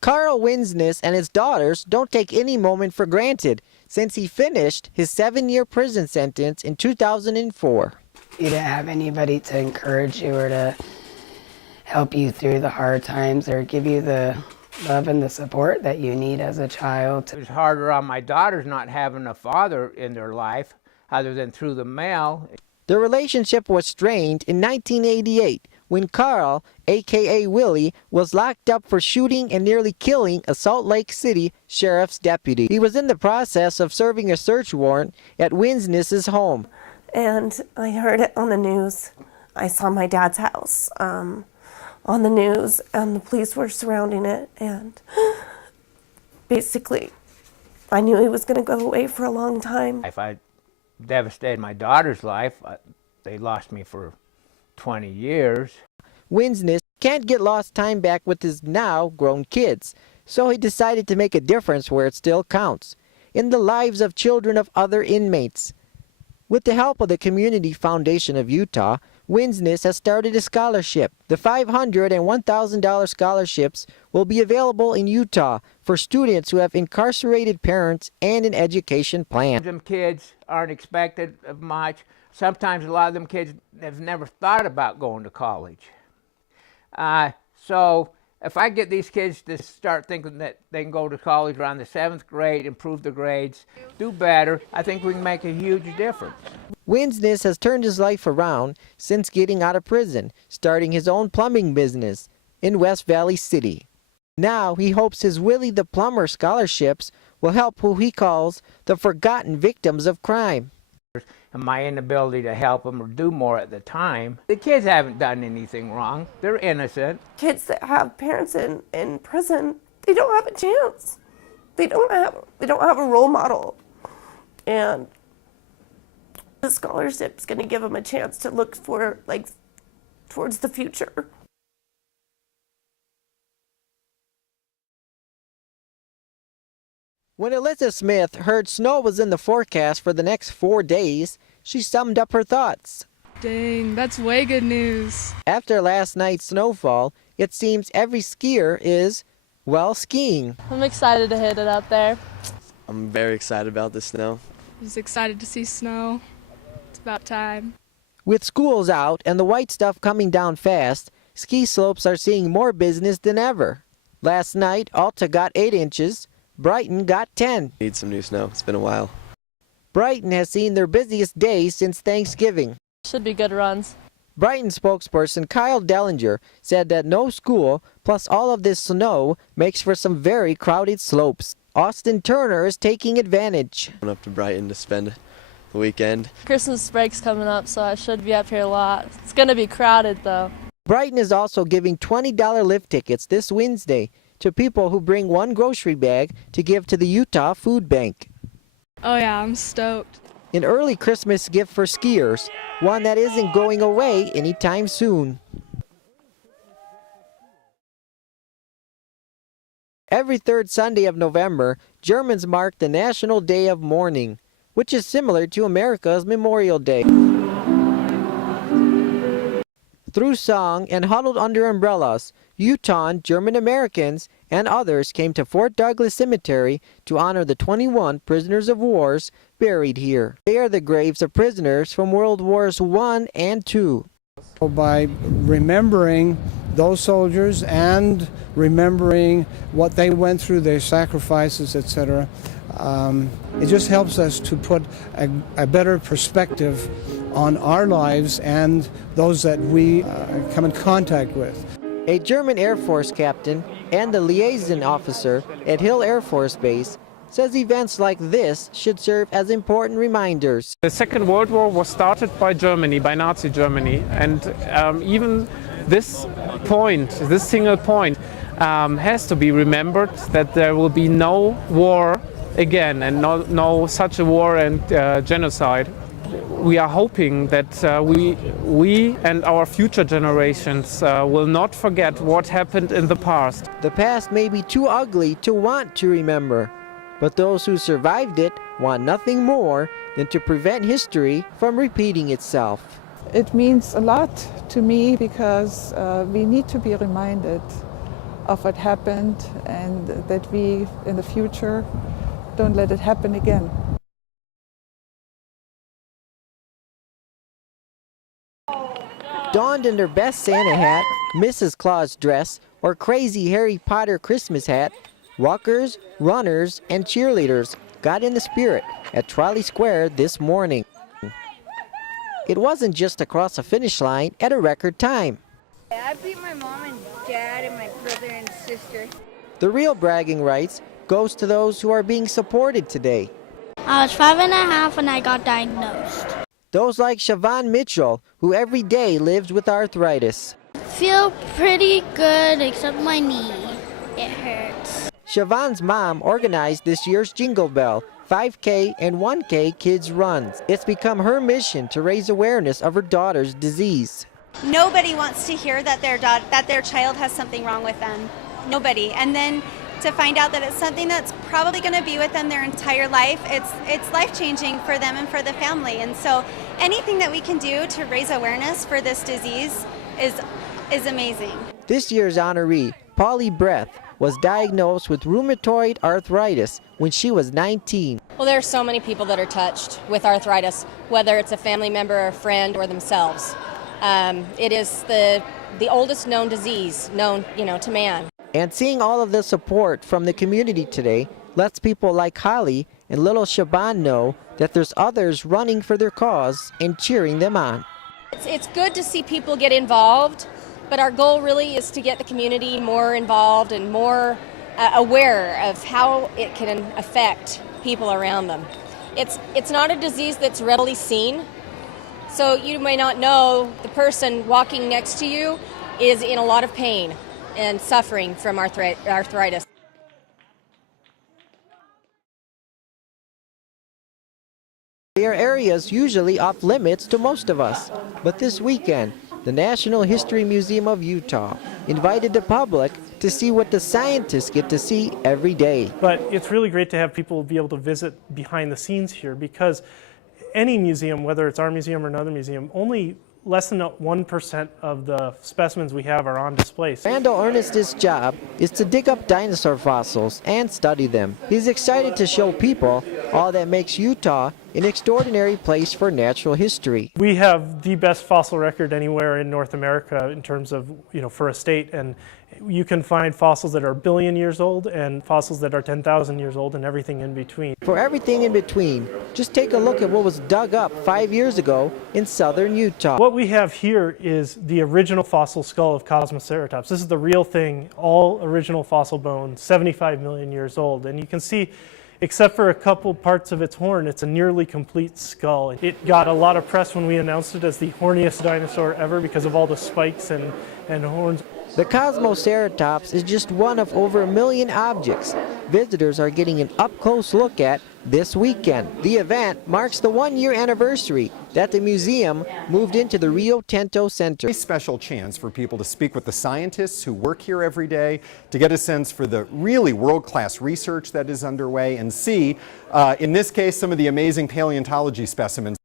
Carl Winsness and his daughters don't take any moment for granted since he finished his 7-year prison sentence in 2004. You to have anybody to encourage you or to help you through the hard times or give you the love and the support that you need as a child. It was harder on my daughters not having a father in their life other than through the mail. The relationship was strained in 1988 when Carl, aka Willie, was locked up for shooting and nearly killing a Salt Lake City sheriff's deputy. He was in the process of serving a search warrant at Winsness's home. And I heard it on the news. I saw my dad's house on the news, and the police were surrounding it, and basically I knew he was going to go away for a long time. If I devastated my daughter's life, they lost me for 20 years. Winsness can't get lost time back with his now grown kids, so he decided to make a difference where it still counts, in the lives of children of other inmates. With the help of the Community Foundation of Utah, Winsness has started a scholarship. The $500 and $1,000 scholarships will be available in Utah for students who have incarcerated parents and an education plan. Them kids aren't expected of much. Sometimes a lot of them kids have never thought about going to college. So if I get these kids to start thinking that they can go to college around the 7th grade, improve their grades, do better, I think we can make a huge difference. Winsness has turned his life around since getting out of prison, starting his own plumbing business in West Valley City. Now he hopes his Willie the Plumber scholarships will help who he calls the forgotten victims of crime. And my inability to help them or do more at the time. The kids haven't done anything wrong. They're innocent. Kids that have parents in prison, they don't have a chance. They don't have a role model. And the scholarship's going to give them a chance to look for, towards the future. When Alyssa Smith heard snow was in the forecast for the next 4 days, she summed up her thoughts. Dang, that's way good news. After last night's snowfall, it seems every skier is, well, skiing. I'm excited to hit it out there. I'm very excited about the snow. I'm just excited to see snow. It's about time. With schools out and the white stuff coming down fast, ski slopes are seeing more business than ever. Last night, Alta got 8 inches. Brighton got 10. Need some new snow. It's been a while. Brighton has seen their busiest day since Thanksgiving. Should be good runs. Brighton spokesperson Kyle Dellinger said that no school plus all of this snow makes for some very crowded slopes. Austin Turner is taking advantage. Going up to Brighton to spend the weekend. Christmas break's coming up, so I should be up here a lot. It's going to be crowded, though. Brighton is also giving $20 lift tickets this Wednesday to people who bring one grocery bag to give to the Utah Food Bank. Oh yeah, I'm stoked. An early Christmas gift for skiers, one that isn't going away anytime soon. Every third Sunday of November, Germans mark the National Day of Mourning, which is similar to America's Memorial Day. Through song and huddled under umbrellas, Utah, German Americans, and others came to Fort Douglas Cemetery to honor the 21 prisoners of war buried here. They are the graves of prisoners from World Wars I and II. By remembering those soldiers and remembering what they went through, their sacrifices, etc., it just helps us to put a better perspective on our lives and those that we come in contact with. A German Air Force captain and the liaison officer at Hill Air Force Base says events like this should serve as important reminders. The Second World War was started by Germany, by Nazi Germany, and even this point, this single point, has to be remembered, that there will be no war again and no such a war and genocide. We are hoping that we and our future generations will not forget what happened in the past. The past may be too ugly to want to remember, but those who survived it want nothing more than to prevent history from repeating itself. It means a lot to me because we need to be reminded of what happened, and that we, in the future, don't let it happen again. Donned in their best Santa hat, Mrs. Claus dress, or crazy Harry Potter Christmas hat, walkers, runners, and cheerleaders got in the spirit at Trolley Square this morning. It wasn't just across the finish line at a record time. I beat my mom and dad and my brother and sister. The real bragging rights goes to those who are being supported today. I was 5.5 when I got diagnosed. Those like Siobhan Mitchell, who every day lives with arthritis. Feel pretty good except my knee. It hurts. Siobhan's mom organized this year's Jingle Bell 5K and 1K kids runs. It's become her mission to raise awareness of her daughter's disease. Nobody wants to hear that their child has something wrong with them. Nobody. And then to find out that it's something that's probably going to be with them their entire life, it's life-changing for them and for the family. And so anything that we can do to raise awareness for this disease is amazing. This year's honoree, Polly Breath, was diagnosed with rheumatoid arthritis when she was 19. Well, there are so many people that are touched with arthritis, whether it's a family member, a friend, or themselves. It is the oldest known disease known, to man. And seeing all of the support from the community today lets people like Holly and little Shaban know that there's others running for their cause and cheering them on. It's good to see people get involved, but our goal really is to get the community more involved and more aware of how it can affect people around them. It's not a disease that's readily seen, so you may not know the person walking next to you is in a lot of pain and suffering from arthritis. There are areas usually off limits to most of us, but this weekend, the National History Museum of Utah invited the public to see what the scientists get to see every day. But it's really great to have people be able to visit behind the scenes here, because any museum, whether it's our museum or another museum, only less than 1% of the specimens we have are on display. Randall Ernest's job is to dig up dinosaur fossils and study them. He's excited to show people all that makes Utah an extraordinary place for natural history. We have the best fossil record anywhere in North America in terms of, for a state, and you can find fossils that are 1 billion years old and fossils that are 10,000 years old and everything in between. For everything in between, just take a look at what was dug up 5 years ago in southern Utah. What we have here is the original fossil skull of Cosmoceratops. This is the real thing, all original fossil bone, 75 million years old. And you can see, except for a couple parts of its horn, it's a nearly complete skull. It got a lot of press when we announced it as the horniest dinosaur ever because of all the spikes and horns. The Cosmoceratops is just one of over 1 million objects visitors are getting an up-close look at this weekend. The event marks the 1-year anniversary that the museum moved into the Rio Tinto Center. A special chance for people to speak with the scientists who work here every day, to get a sense for the really world-class research that is underway, and see, in this case, some of the amazing paleontology specimens.